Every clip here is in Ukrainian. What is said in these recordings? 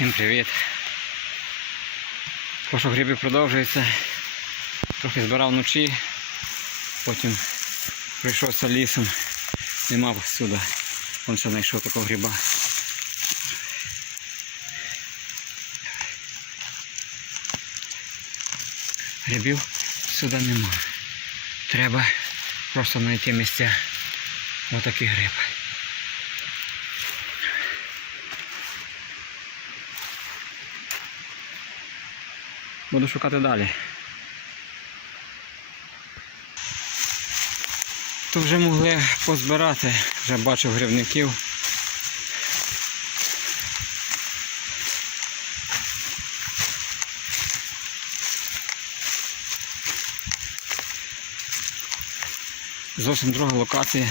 Всім привіт. Пошук грибів продовжується. Трохи збирав вночі, потім прийшовся лісом, нема сюди. Вон ще знайшов такого гриба. Грибів сюди нема. Треба просто знайти місця. Отакий гриб. Буду шукати далі. Тут вже могли позбирати, вже бачив грибників. Зовсім друга локація.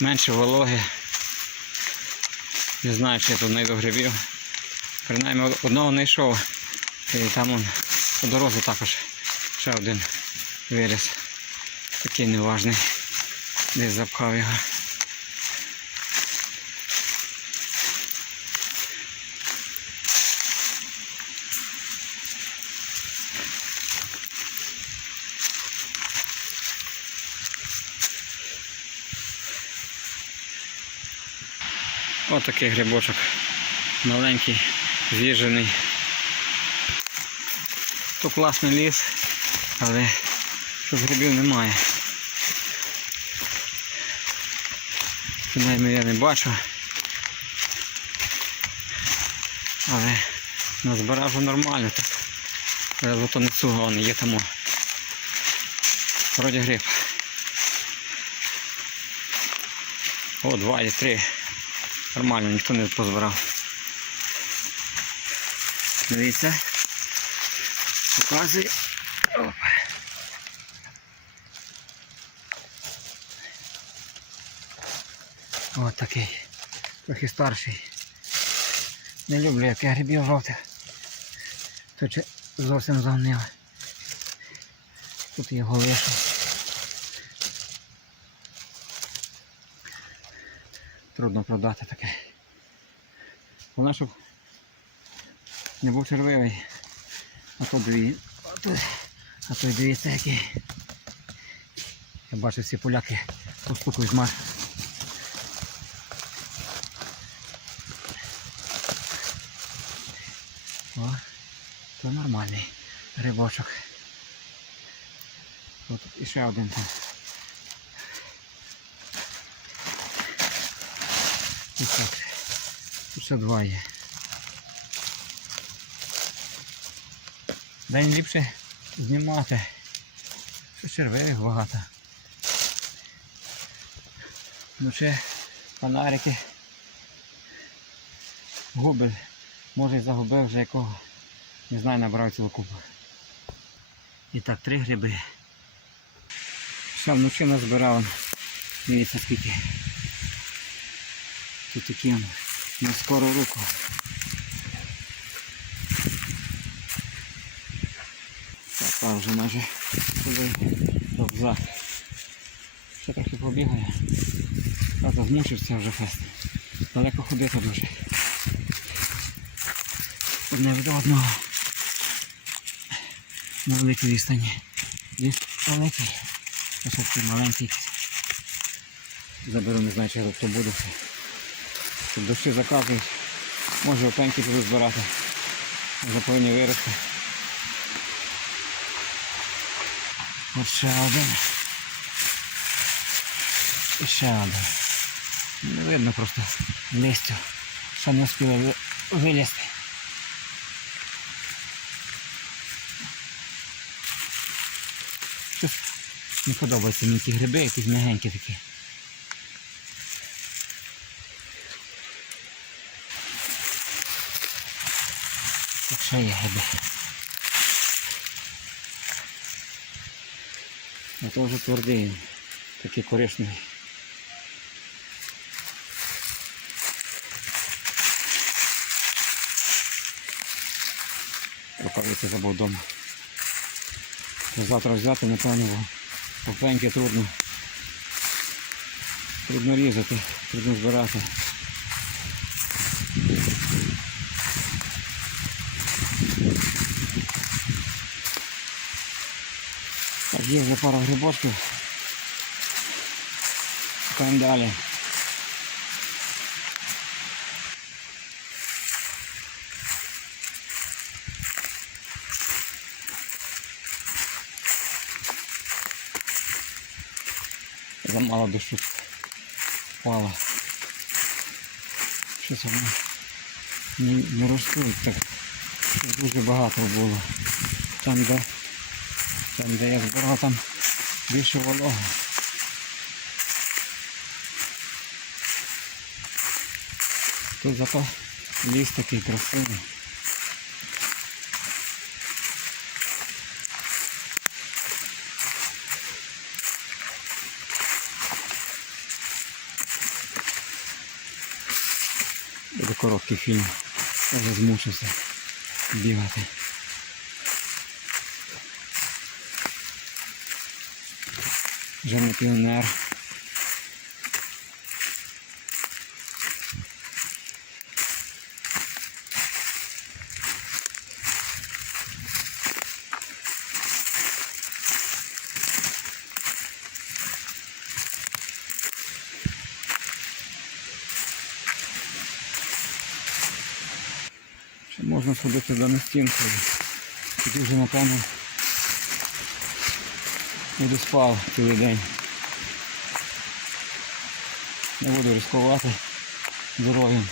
Менше вологи. Не знаю, чи я тут знайду грибів. Принаймні одного не йшов. І там он, по дорозі також ще один виріс. Такий неважний. Десь запхав його. Ось такий грибочок. Маленький, з'їжджений. Тут класний ліс, але тут грибів немає. Принаймні я не бачу. Але назбирав нормально так. Зато не вон є тому. Вроді гриб. О, два і три. Нормально, ніхто не позбирав. Дивіться. Показую. Оп. Ось такий. Трохи старший. Не люблю, як я грибів жовтих. Тут зовсім загнили. Тут його лишу. Трудно продати таке. Вона щоб не був червивий. А то дві. А то, й дивіться який. Я бачу всі поляки постукують мар. О, то нормальний рибочок. Тут іще один там. І так. Ще два є. День ліпше знімати. Що червивих багато. Ну ще фонарики. Губить. Може і загубив вже якого. Не знаю, набрав цілу купу. І так, три гриби. Ще вночі назбирав. Дивіться скільки. Тут такі на скору руку. Така вже майже коли рюкзак. Ще трохи побігає. Правда, змучився вже фест. Далеко ходити дуже. Одне від одного. На великій відстані. Ліс великий. Ще такий маленький. Заберу, не знаю, чи хто буде. Тут дощі заказують. Може опеньки будуть збирати. Вже повинні вирости. Ось ще один. І ще один. Не видно просто листю. Ще не встигли вилізти. Щось не подобаються мені ті гриби, якісь м'ягенькі такі. Ще є. А то вже твердий, такий коричневий. Рукавиці забув вдома. Завтра взяти, напевно, бо трудно. Трудно різати, трудно збирати. Є вже пара грибочків. Шукаємо далі. Замало дощу впало. Щось воно не, не ростуть так. Дуже багато було. Там, де, там, де я збирав, там більше волога. Тут зато ліс такий красивий. Буде короткий фільм. Вже змучився бігати. Вже не піонер. Можна сходити до на стінку. Тоді вже напевно буду спав цілий день. Не буду ризикувати здоров'ям.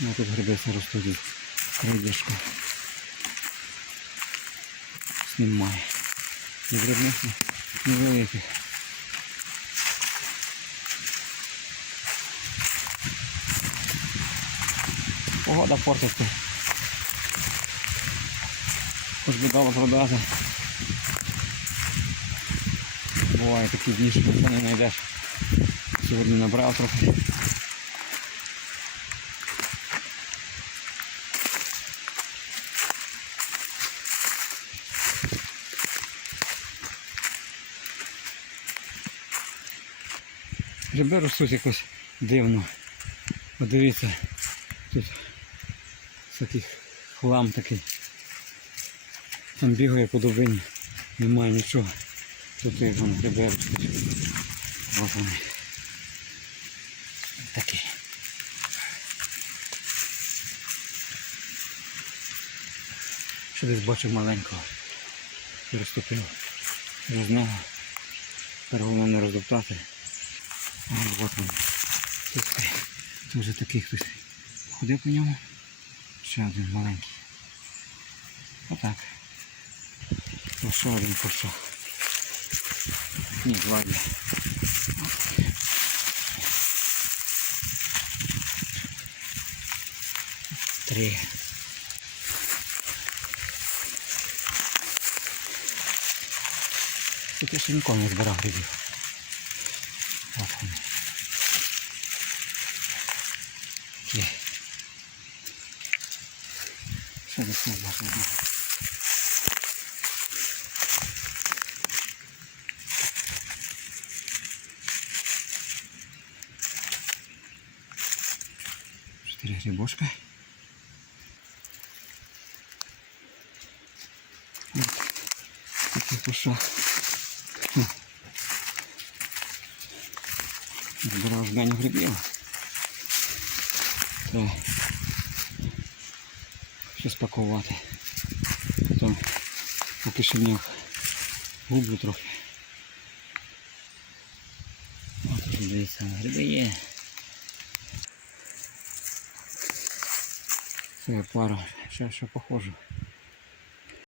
Ну тут гриби ростуть із крайдяшка. Немає. Ні дрібних, ні великих. Погода портиться. Хоч би дало продати. Буває такі дні, що ніхто не знайдеш. Сьогодні набрав трохи. Гриби ростуть якось дивно. Подивіться, тут такий хлам такий. Там бігає по дубині, немає нічого. Тут і гриби ростуть. Ось вони. Такі. Що десь бачив маленького. Переступив. Через нього. Тепер головне не роздоптати. О, от він. Тут такий. Це вже такий хтось ходив по ньому. Ще один маленький. Отак. Ось ще один пошов. Ні, два є. Три. Тут я ще не збирав грибів. От вони. Такі. Що десь не. Чотири грибочка. От Такий пошах. Збирав жменю грибів. Треба щось пакувати. Потім у кишенях гублю трохи. От вже дивіться, гриби є. Це пара, ще все похоже.